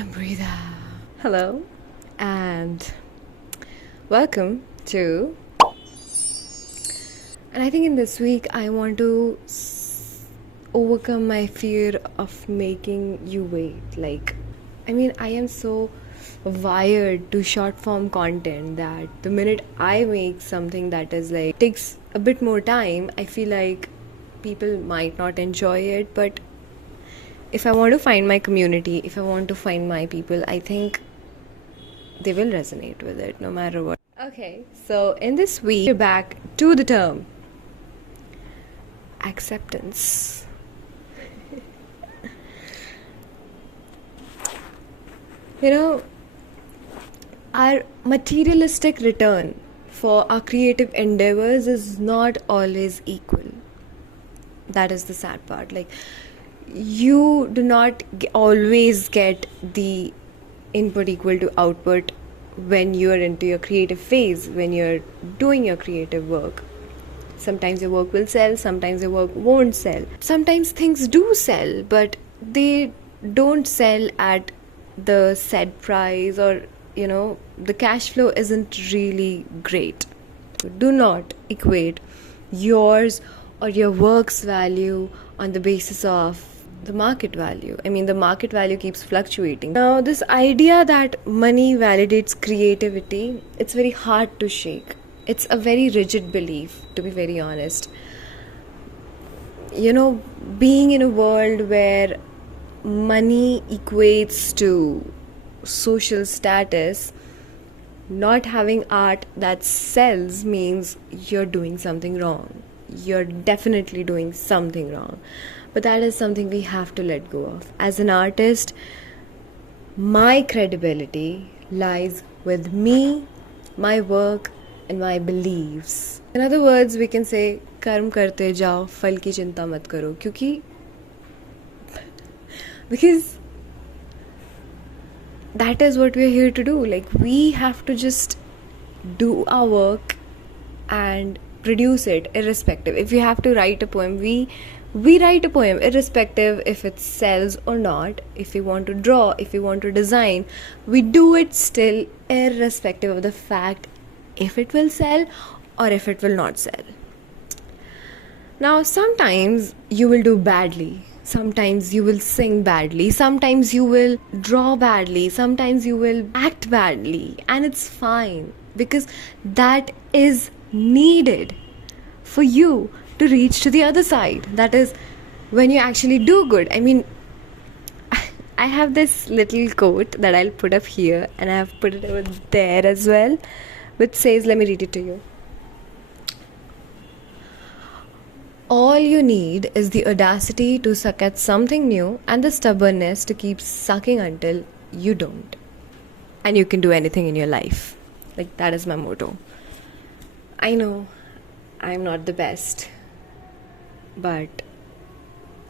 And breathe out. Hello, and welcome to. And I think in this week, I want to overcome my fear of making you wait. I am so wired to short form content that the minute I make something that is like takes a bit more time, I feel like people might not enjoy it. But if I want to find my community, if I want to find my people, I think they will resonate with it no matter what. Okay, so in this week, we're back to the term acceptance. Our materialistic return for our creative endeavors is not always equal. That is the sad part. You do not always get the input equal to output when you are into your creative phase, when you're doing your creative work. Sometimes your work will sell, sometimes your work won't sell. Sometimes things do sell, but they don't sell at the set price, or the cash flow isn't really great. Do not equate yours or your work's value on the basis of the market value. The market value keeps fluctuating. Now, this idea that money validates creativity, it's very hard to shake. It's a very rigid belief, to be very honest. Being in a world where money equates to social status, not having art that sells means you're doing something wrong. You're definitely doing something wrong. But that is something we have to let go of. As an artist, my credibility lies with me, my work, and my beliefs. In other words, we can say, कर्म करते जाओ, फल की चिंता मत करो. Because that is what we're here to do. We have to just do our work and produce it irrespective. If we have to write a poem, we write a poem irrespective if it sells or not. If we want to draw, if we want to design, we do it still irrespective of the fact if it will sell or if it will not sell. Now, sometimes you will do badly. Sometimes you will sing badly. Sometimes you will draw badly. Sometimes you will act badly. And it's fine, because that is needed for you to reach to the other side. That is when you actually do good. I have this little quote that I'll put up here, and I have put it over there as well, which says, let me read it to you. All you need is the audacity to suck at something new and the stubbornness to keep sucking until you don't. And you can do anything in your life. That is my motto. I know I'm not the best, but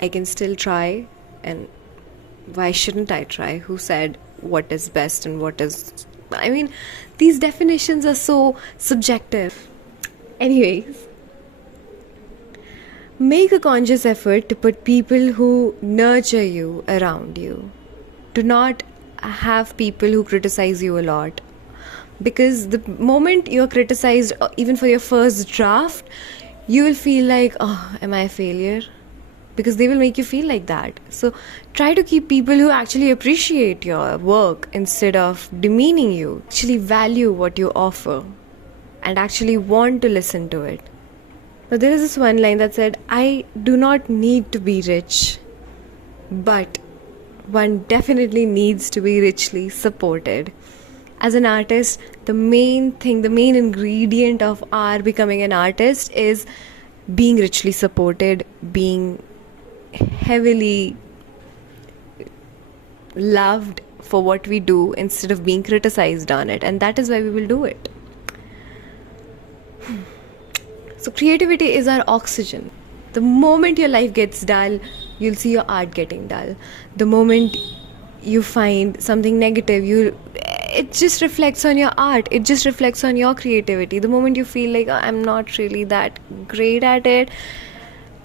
I can still try. And why shouldn't I try? Who said what is best and what is... these definitions are so subjective. Anyways, make a conscious effort to put people who nurture you around you. Do not have people who criticize you a lot. Because the moment you're criticized, even for your first draft, you will feel like, oh, am I a failure? Because they will make you feel like that. So try to keep people who actually appreciate your work instead of demeaning you. Actually value what you offer and actually want to listen to it. Now, there is this one line that said, I do not need to be rich, but one definitely needs to be richly supported. As an artist, the main ingredient of our becoming an artist is being richly supported, being heavily loved for what we do instead of being criticized on it. And that is why we will do it. So creativity is our oxygen. The moment your life gets dull, you'll see your art getting dull. The moment you find something negative, it just reflects on your art. It just reflects on your creativity. The moment you feel like, oh, I'm not really that great at it,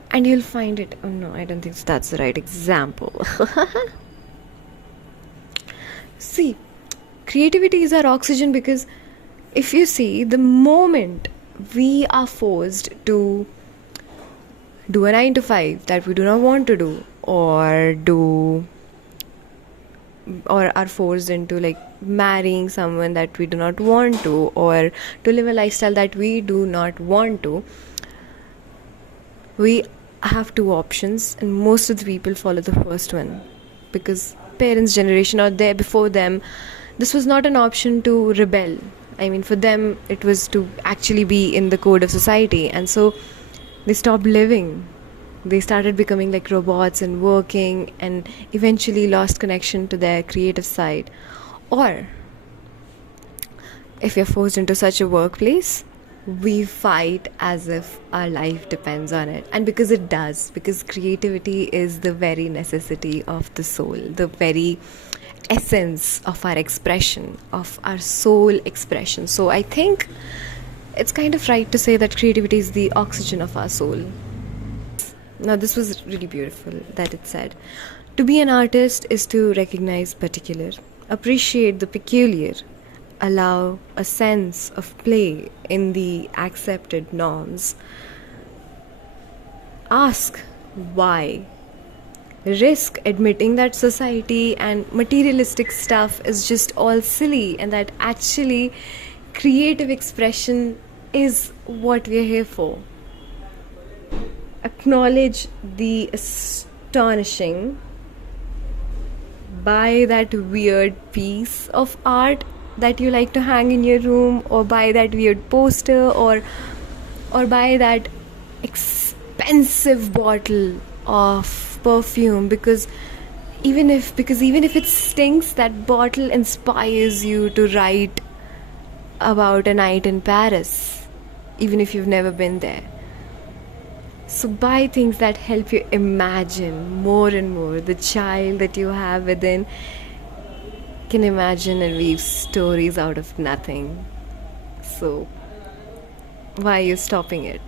and you'll find it. Oh no, I don't think that's the right example. See, creativity is our oxygen, because if you see, the moment we are forced to do a 9 to 5 that we do not want to do, or are forced into like marrying someone that we do not want to, or to live a lifestyle that we do not want to, we have two options, and most of the people follow the first one, because parents' generation or there before them, this was not an option to rebel. I mean, for them it was to actually be in the code of society, and so they stopped living. They started becoming like robots and working, and eventually lost connection to their creative side. Or if you're forced into such a workplace, we fight as if our life depends on it. And because it does, because creativity is the very necessity of the soul, the very essence of our expression, of our soul expression. So I think it's kind of right to say that creativity is the oxygen of our soul. Now, this was really beautiful that it said, to be an artist is to recognize particular, appreciate the peculiar, allow a sense of play in the accepted norms, ask why, risk admitting that society and materialistic stuff is just all silly, and that actually creative expression is what we're here for. Acknowledge the astonishing by that weird piece of art that you like to hang in your room, or by that weird poster, or by that expensive bottle of perfume, because even if it stinks, that bottle inspires you to write about a night in Paris, even if you've never been there. So buy things that help you imagine more and more. The child that you have within can imagine and weave stories out of nothing. So why are you stopping it?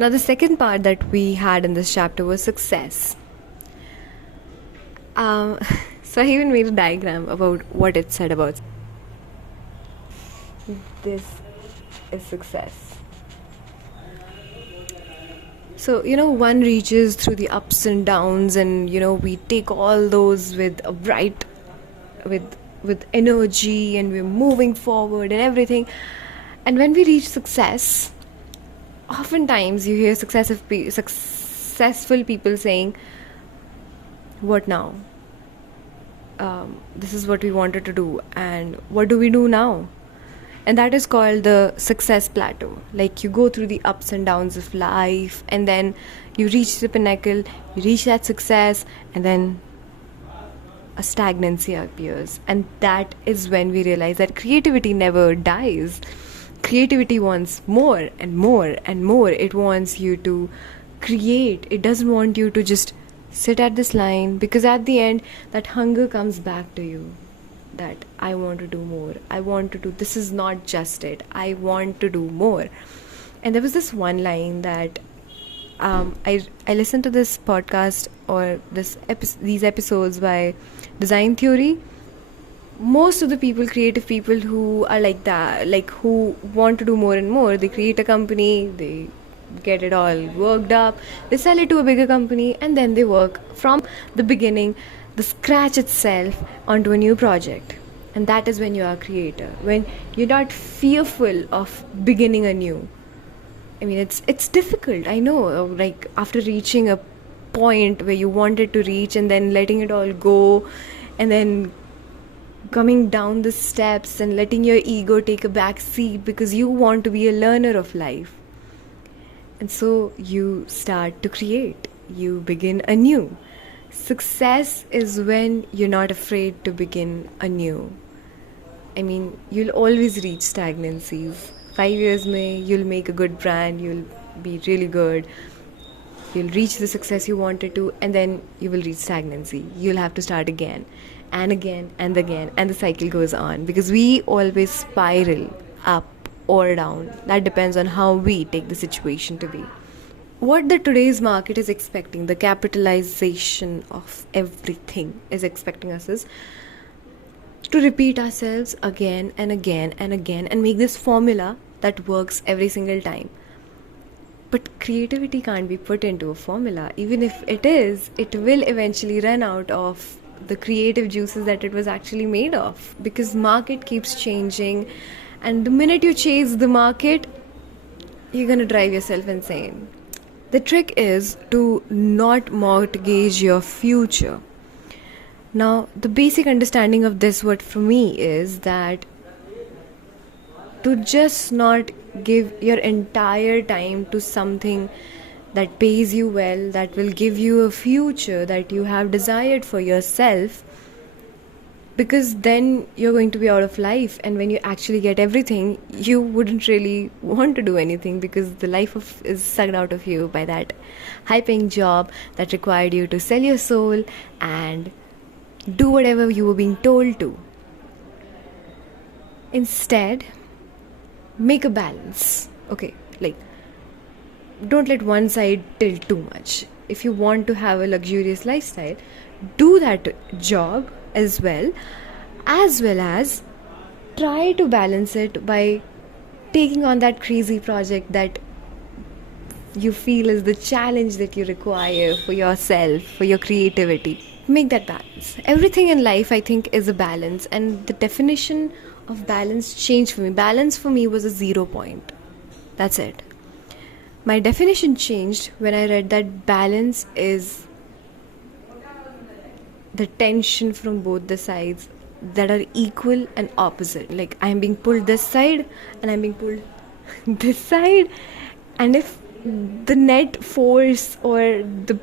Now, the second part that we had in this chapter was success. So I even made a diagram about what it said about. This is success. So, one reaches through the ups and downs, and, we take all those with a bright, with energy, and we're moving forward and everything. And when we reach success, oftentimes you hear successful people saying, what now? This is what we wanted to do, and what do we do now? And that is called the success plateau. Like, you go through the ups and downs of life, and then you reach the pinnacle, you reach that success, and then a stagnancy appears. And that is when we realize that creativity never dies. Creativity wants more and more and more. It wants you to create. It doesn't want you to just sit at this line, because at the end, that hunger comes back to you. That I want to do more. I want to do, this is not just it. I want to do more. And there was this one line that I listened to this podcast, or these episodes by Design Theory. Most of the people, creative people who are like that, like who want to do more and more, they create a company, they get it all worked up, they sell it to a bigger company, and then they work from the beginning, the scratch itself, onto a new project. And that is when you are a creator, when you're not fearful of beginning anew. I mean, it's difficult, I know, like after reaching a point where you wanted to reach, and then letting it all go, and then coming down the steps and letting your ego take a back seat, because you want to be a learner of life. And so you start to create, you begin anew. Success is when you're not afraid to begin anew. I mean, you'll always reach stagnancies. 5 years you'll make a good brand, you'll be really good, you'll reach the success you wanted to, and then you will reach stagnancy. You'll have to start again and again and again, and the cycle goes on, because we always spiral up or down. That depends on how we take the situation to be. what the today's market is expecting, the capitalization of everything is expecting us is to repeat ourselves again and again and again and make this formula that works every single time. But creativity can't be put into a formula. Even if it is, it will eventually run out of the creative juices that it was actually made of, because market keeps changing, and the minute you chase the market, you're gonna drive yourself insane. The trick is to not mortgage your future. Now, the basic understanding of this word for me is that to just not give your entire time to something that pays you well, that will give you a future that you have desired for yourself, because then you're going to be out of life, and when you actually get everything, you wouldn't really want to do anything, because the is sucked out of you by that high-paying job that required you to sell your soul and do whatever you were being told to. Instead, make a balance. Okay, like, don't let one side tilt too much. If you want to have a luxurious lifestyle, do that job as well as try to balance it by taking on that crazy project that you feel is the challenge that you require for yourself, for your creativity. Make that balance. Everything in life, I think, is a balance, and the definition of balance changed for me. Balance for me was a 0 point. That's it. My definition changed when I read that balance is the tension from both the sides that are equal and opposite. Like, I'm being pulled this side and I'm being pulled this side, and if the net force or the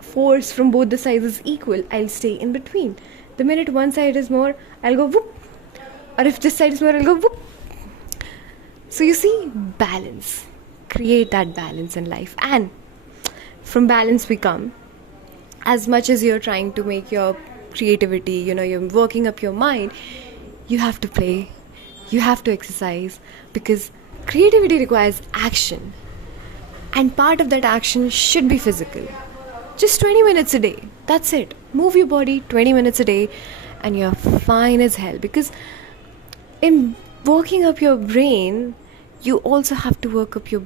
force from both the sides is equal, I'll stay in between. The minute one side is more, I'll go whoop, or if this side is more, I'll go whoop. So you see, balance. Create that balance in life, and from balance we come. As much as you're trying to make your creativity, you're working up your mind, you have to play, you have to exercise, because creativity requires action, and part of that action should be physical. Just 20 minutes a day, that's it. Move your body 20 minutes a day and you're fine as hell, because in working up your brain, you also have to work up your,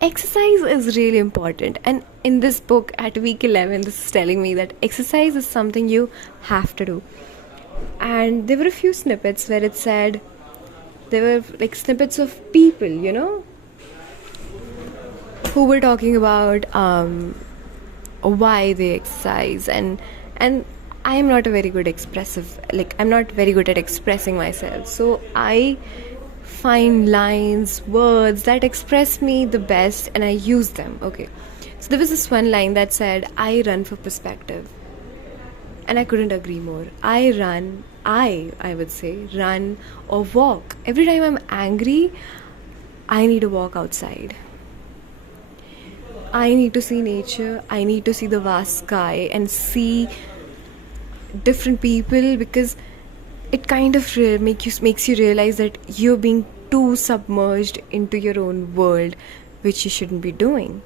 exercise is really important. And in this book at week 11, this is telling me that exercise is something you have to do. And there were a few snippets where it said, there were snippets of people, who were talking about why they exercise, and I am not a very good I'm not very good at expressing myself, so I find lines, words that express me the best and I use them. Okay, so there was this one line that said, I run for perspective, and I couldn't agree more. I would say run or walk. Every time I'm angry, I need to walk outside. I need to see nature, I need to see the vast sky and see different people, because it kind of makes you realize that you're being too submerged into your own world, which you shouldn't be doing.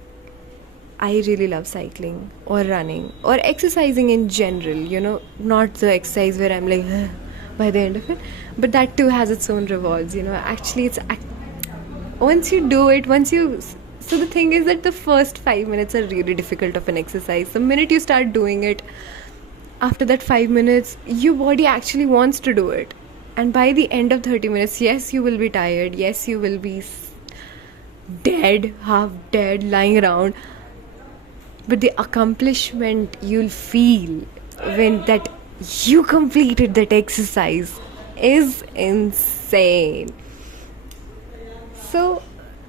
I really love cycling or running or exercising in general, not the exercise where I'm like by the end of it, but that too has its own rewards. Actually, once you do it, so the thing is that the first 5 minutes are really difficult of an exercise. The minute you start doing it, after that 5 minutes, your body actually wants to do it. And by the end of 30 minutes, yes, you will be tired. Yes, you will be dead, half dead, lying around. But the accomplishment you'll feel when that you completed that exercise is insane. So,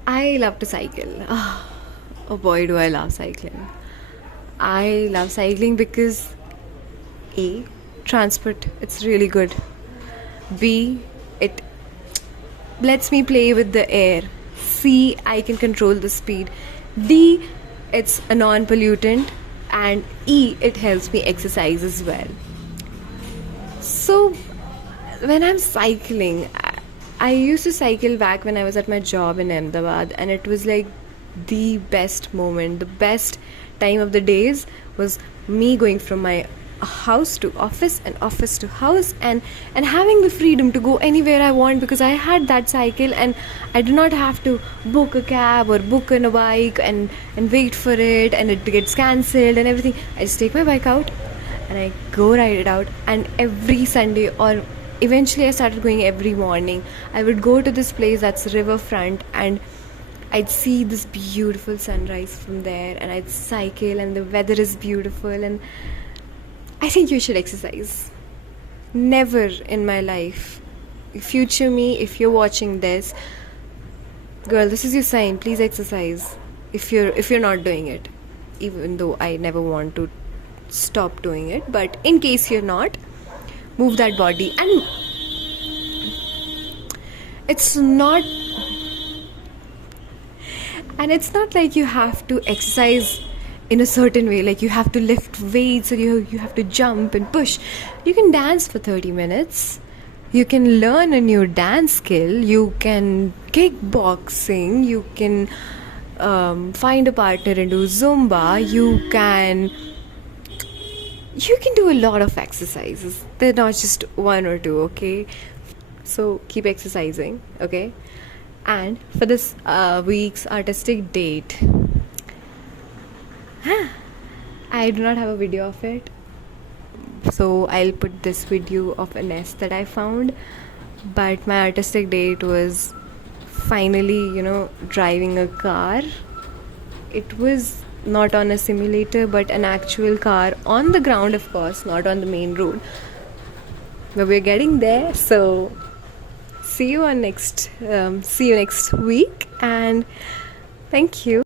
I love to cycle. Oh boy, do I love cycling. I love cycling because A, transport, it's really good. B, it lets me play with the air. C, I can control the speed. D, it's a non-pollutant. And E, it helps me exercise as well. So, when I'm cycling, I used to cycle back when I was at my job in Ahmedabad, and it was the best moment. The best time of the days was me going from my house to office and office to house, and having the freedom to go anywhere I want, because I had that cycle and I do not have to book a cab or book on a bike and wait for it and it gets cancelled and everything. I just take my bike out and I go ride it out. And every Sunday, or eventually I started going every morning, I would go to this place that's riverfront, and I'd see this beautiful sunrise from there, and I'd cycle, and the weather is beautiful. And I think you should exercise. Never in my life. Future me, if you're watching this, girl, this is your sign. Please exercise. If you're not doing it, even though I never want to stop doing it, but in case you're not, move that body. And it's not like you have to exercise in a certain way, like you have to lift weights or you have to jump and push. You can dance for 30 minutes. You can learn a new dance skill. You can kickboxing. You can find a partner and do Zumba. You can do a lot of exercises. They're not just one or two, okay? So keep exercising, okay? And for this week's artistic date, I do not have a video of it, so I'll put this video of a nest that I found. But my artistic date was finally, driving a car. It was not on a simulator, but an actual car on the ground, of course, not on the main road. But we're getting there, so see you next week, and thank you.